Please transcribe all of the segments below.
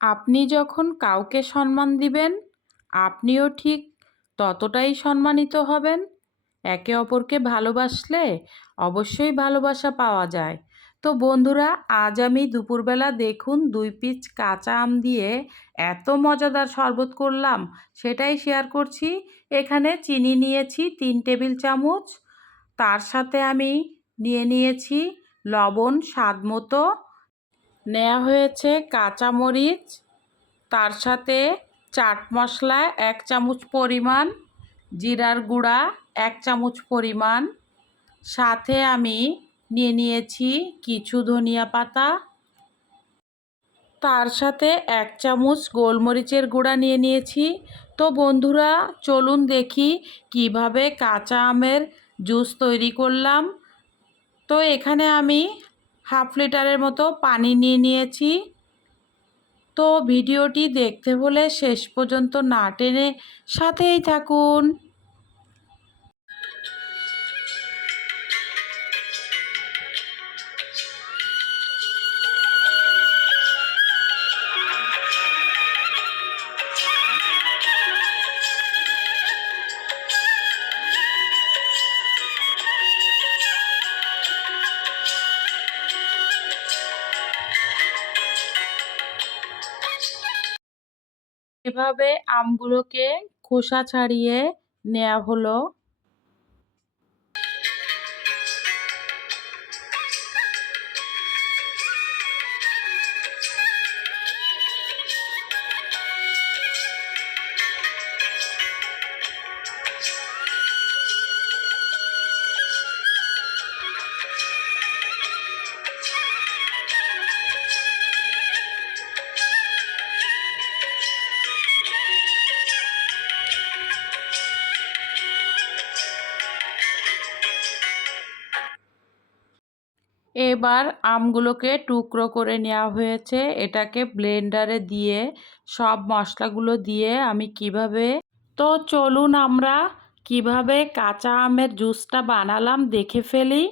আপনি যখন কাউকে সম্মান দিবেন, আপনিও ঠিক ততটাই সম্মানিত হবেন। একে অপরকে ভালোবাসলে অবশ্যই ভালোবাসা পাওয়া যায়। তো বন্ধুরা, আজ আমি দুপুরবেলা দেখুন 2 পিস কাঁচা আম দিয়ে এত মজাদার শরবত করলাম, সেটাই শেয়ার করছি। এখানে চিনি নিয়েছি 3 টেবিল চামচ, তার সাথে আমি নিয়েছি লবণ স্বাদ মতো, নেওয়া হয়েছে কাঁচামরিচ, তার সাথে চাট মশলা 1 চামচ পরিমাণ, জিরার গুঁড়া 1 চামচ পরিমাণ, সাথে আমি নিয়েছি কিছু ধনিয়া পাতা, তার সাথে 1 চামচ গোলমরিচের গুঁড়া নিয়েছি। তো বন্ধুরা, চলুন দেখি কিভাবে কাঁচা আমের জুস তৈরি করলাম। তো এখানে আমি হাফ লিটারের মতো পানি নিয়েছি। তো ভিডিওটি দেখতে হলে শেষ পর্যন্ত না টেনে সাথেই থাকুন। এভাবে আমগুলোকে খোসা ছাড়িয়ে নেওয়া হলো। এবার আমগুলোকে টুকরো করে নেওয়া হয়েছে। এটাকে ব্লেন্ডারে দিয়ে সব মশলাগুলো দিয়ে আমি তো চলুন আমরা কিভাবে কাঁচা আমের জুসটা বানালাম দেখে ফেলি।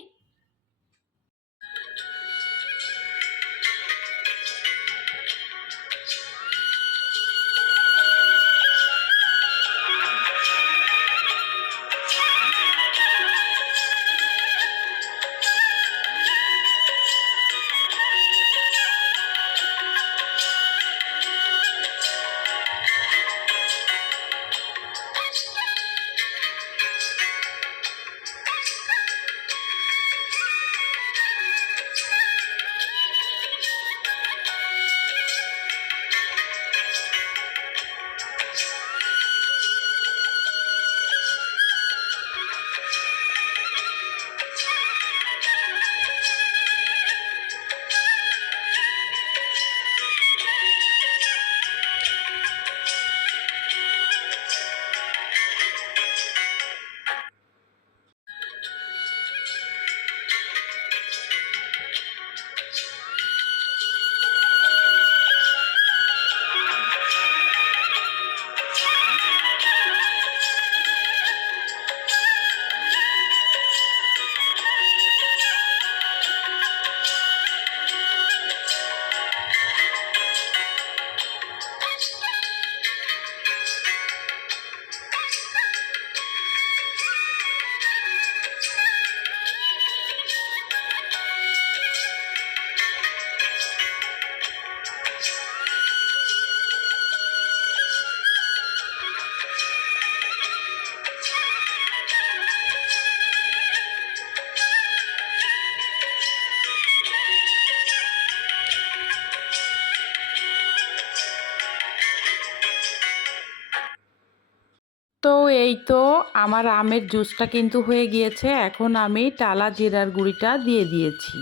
তো এই তো আমার আমের জুসটা কিন্তু হয়ে গিয়েছে। এখন আমি টালা জিরার গুঁড়িটা দিয়ে দিয়েছি।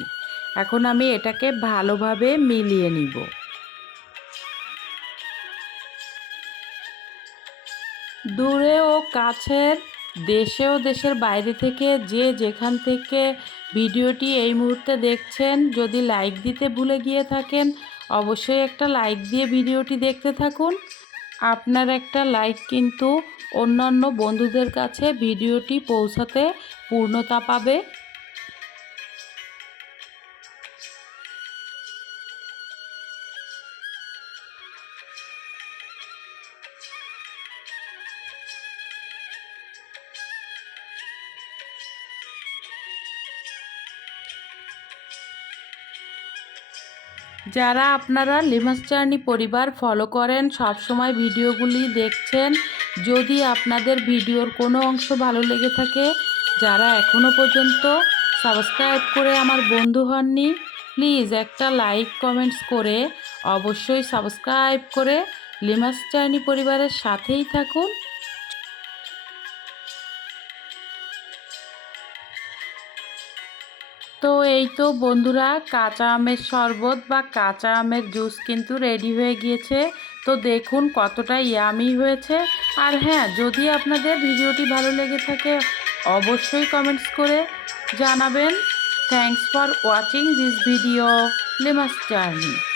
এখন আমি এটাকে ভালোভাবে মিলিয়ে নিব। দূরে ও কাছের, দেশে ও দেশের বাইরে থেকে যে যেখান থেকে ভিডিওটি এই মুহূর্তে দেখছেন, যদি লাইক দিতে ভুলে গিয়ে থাকেন, অবশ্যই একটা লাইক দিয়ে ভিডিওটি দেখতে থাকুন। আপনার একটা লাইক কিন্তু অন্যান্য বন্ধুদের কাছে ভিডিওটি পৌঁছাতে পূর্ণতা পাবে। যারা আপনারা লিমাস জার্নি পরিবার ফলো করেন, সব সময় ভিডিওগুলি দেখছেন, যদি আপনাদের ভিডিওর কোনো অংশ ভালো লেগে থাকে, যারা এখনও পর্যন্ত সাবস্ক্রাইব করে আমার বন্ধু হননি, প্লিজ একটা লাইক কমেন্টস করে অবশ্যই সাবস্ক্রাইব করে লিমাস জার্নি পরিবারের সাথেই থাকুন। তো এই তো বন্ধুরা, কাঁচা আমের শরবত বা কাঁচা আমের জুস কিন্তু রেডি হয়ে গিয়েছে। তো দেখুন কতটা ইয়ামি হয়েছে। আর হ্যাঁ, যদি আপনাদের ভিডিওটি ভালো লেগে থাকে অবশ্যই কমেন্টস করে জানাবেন। Thanks for watching this video Lima's journey.